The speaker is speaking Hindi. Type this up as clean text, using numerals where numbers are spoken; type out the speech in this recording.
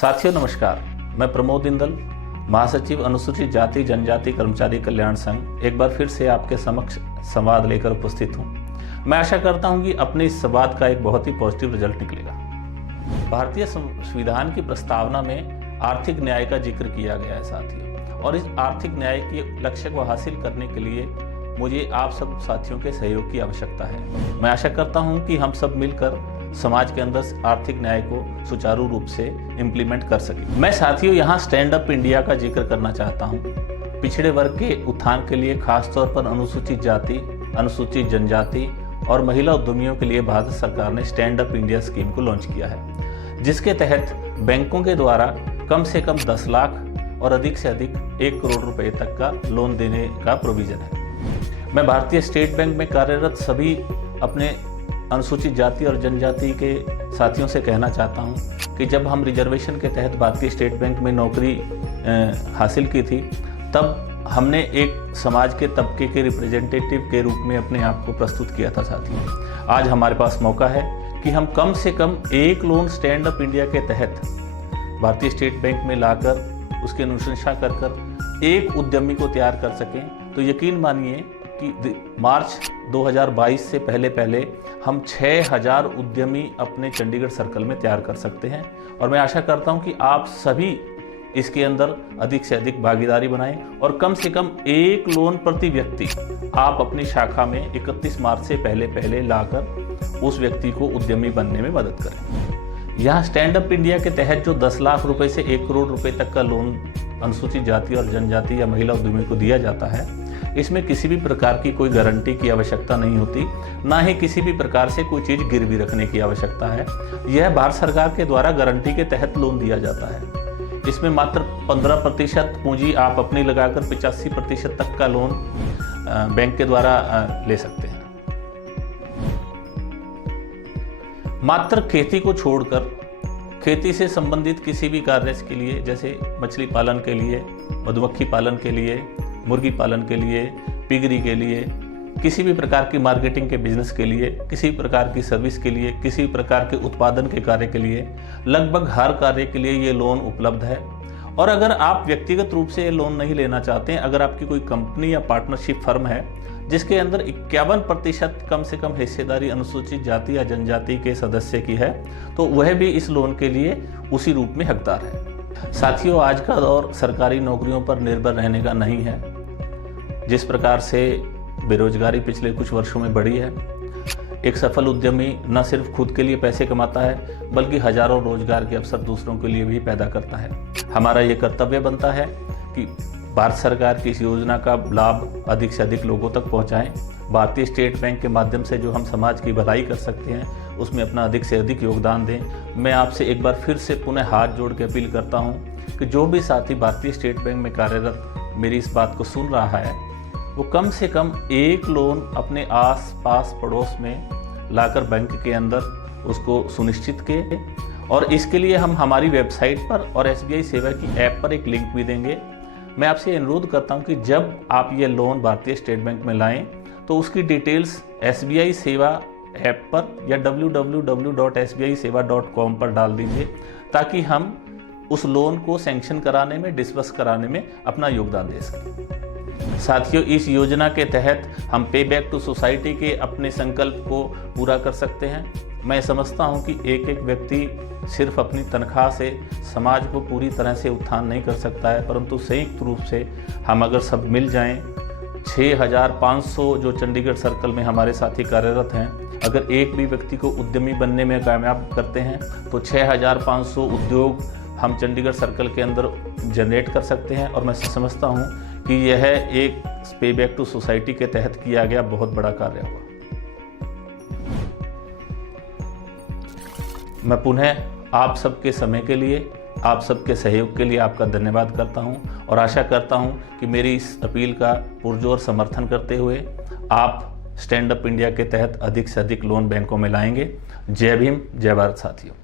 साथियों नमस्कार, मैं प्रमोद इंदल, महासचिव अनुसूचित जाति जनजाति कर्मचारी कल्याण संघ एक बार फिर से आपके समक्ष संवाद लेकर उपस्थित हूं। मैं आशा करता हूं कि अपने इस संवाद का एक बहुत ही पॉजिटिव रिजल्ट निकलेगा। भारतीय संविधान की प्रस्तावना में आर्थिक न्याय का जिक्र किया गया है साथियों, और इस आर्थिक न्याय के लक्ष्य को हासिल करने के लिए मुझे आप सब साथियों के सहयोग की आवश्यकता है। मैं आशा करता हूं कि हम सब मिलकर समाज के अंदर आर्थिक न्याय को सुचारू रूप से इम्प्लीमेंट कर सकें। मैं साथियों यहाँ स्टैंड अप इंडिया का जिक्र करना चाहता हूँ। पिछड़े वर्ग के उत्थान के लिए खासतौर पर अनुसूचित जाति, अनुसूचित जनजाति और महिला उद्यमियों के लिए भारत सरकार ने स्टैंड अप इंडिया स्कीम को लॉन्च किया है, जिसके तहत बैंकों के द्वारा कम से कम 10 लाख और अधिक से अधिक 1 करोड़ रुपए तक का लोन देने का प्रोविजन है। मैं भारतीय स्टेट बैंक में कार्यरत सभी अपने अनुसूचित जाति और जनजाति के साथियों से कहना चाहता हूं कि जब हम रिजर्वेशन के तहत भारतीय स्टेट बैंक में नौकरी हासिल की थी, तब हमने एक समाज के तबके के रिप्रेजेंटेटिव के रूप में अपने आप को प्रस्तुत किया था साथियों। आज हमारे पास मौका है कि हम कम से कम एक लोन स्टैंड अप इंडिया के तहत भारतीय स्टेट बैंक में लाकर उसकी अनुशंसा कर एक उद्यमी को तैयार कर सकें। तो यकीन मानिए कि मार्च 2022 से पहले हम 6000 उद्यमी अपने चंडीगढ़ सर्कल में तैयार कर सकते हैं, और मैं आशा करता हूं कि आप सभी इसके अंदर अधिक से अधिक भागीदारी बनाएं और कम से कम एक लोन प्रति व्यक्ति आप अपनी शाखा में 31 मार्च से पहले लाकर उस व्यक्ति को उद्यमी बनने में मदद करें। यहाँ स्टैंड अप इंडिया के तहत जो 10 लाख रुपए से 1 करोड़ रुपए तक का लोन अनुसूचित जाति और जनजाति या महिला उद्यमी को दिया जाता है, इसमें किसी भी प्रकार की कोई गारंटी की आवश्यकता नहीं होती, ना ही किसी भी प्रकार से कोई चीज़ गिरवी रखने की आवश्यकता है। यह भारत सरकार के द्वारा गारंटी के तहत लोन दिया जाता है। इसमें मात्र 15% पूंजी आप अपनी लगाकर 85% तक का लोन बैंक के द्वारा ले सकते हैं। मात्र खेती को छोड़कर खेती से संबंधित किसी भी कार्य के लिए, जैसे मछली पालन के लिए, मधुमक्खी पालन के लिए, मुर्गी पालन के लिए, पिगरी के लिए, किसी भी प्रकार की मार्केटिंग के बिजनेस के लिए, किसी प्रकार की सर्विस के लिए, किसी प्रकार के उत्पादन के कार्य के लिए, लगभग हर कार्य के लिए ये लोन उपलब्ध है। और अगर आप व्यक्तिगत रूप से ये लोन नहीं लेना चाहते हैं, अगर आपकी कोई कंपनी या पार्टनरशिप फर्म है जिसके अंदर 51% कम से कम हिस्सेदारी अनुसूचित जाति या जनजाति के सदस्य की है, तो वह भी इस लोन के लिए उसी रूप में हकदार है। साथियों, आज का दौर सरकारी नौकरियों पर निर्भर रहने का नहीं है। जिस प्रकार से बेरोजगारी पिछले कुछ वर्षों में बढ़ी है, एक सफल उद्यमी न सिर्फ खुद के लिए पैसे कमाता है, बल्कि हजारों रोजगार के अवसर दूसरों के लिए भी पैदा करता है। हमारा ये कर्तव्य बनता है कि भारत सरकार की इस योजना का लाभ अधिक से अधिक लोगों तक पहुंचाएं। भारतीय स्टेट बैंक के माध्यम से जो हम समाज की भलाई कर सकते हैं, उसमें अपना अधिक से अधिक योगदान दें। मैं आपसे एक बार फिर से पुनः हाथ जोड़ के अपील करता हूं कि जो भी साथी भारतीय स्टेट बैंक में कार्यरत मेरी इस बात को सुन रहा है, वो कम से कम एक लोन अपने आस पास पड़ोस में लाकर बैंक के अंदर उसको सुनिश्चित किए। और इसके लिए हम हमारी वेबसाइट पर और SBI सेवा की ऐप पर एक लिंक भी देंगे। मैं आपसे अनुरोध करता हूं कि जब आप ये लोन भारतीय स्टेट बैंक में लाएं, तो उसकी डिटेल्स SBI सेवा ऐप पर या www.sbiseva.com पर डाल दीजिए, ताकि हम उस लोन को सैंक्शन कराने में, डिस्बर्स कराने में अपना योगदान दे सकें। साथियों, इस योजना के तहत हम पे बैक टू सोसाइटी के अपने संकल्प को पूरा कर सकते हैं। मैं समझता हूं कि एक एक व्यक्ति सिर्फ अपनी तनख्वाह से समाज को पूरी तरह से उत्थान नहीं कर सकता है, परंतु संयुक्त रूप से हम अगर सब मिल जाएं, 6500 जो चंडीगढ़ सर्कल में हमारे साथी कार्यरत हैं, अगर एक भी व्यक्ति को उद्यमी बनने में कामयाब करते हैं, तो 6500 उद्योग हम चंडीगढ़ सर्कल के अंदर जनरेट कर सकते हैं। और मैं समझता हूं कि यह एक पे बैक टू सोसाइटी के तहत किया गया बहुत बड़ा कार्य हुआ। मैं पुनः आप सबके समय के लिए, आप सबके सहयोग के लिए आपका धन्यवाद करता हूं, और आशा करता हूं कि मेरी इस अपील का पुरजोर समर्थन करते हुए आप स्टैंड अप इंडिया के तहत अधिक से अधिक लोन बैंकों में लाएंगे। जय भीम, जय भारत साथियों।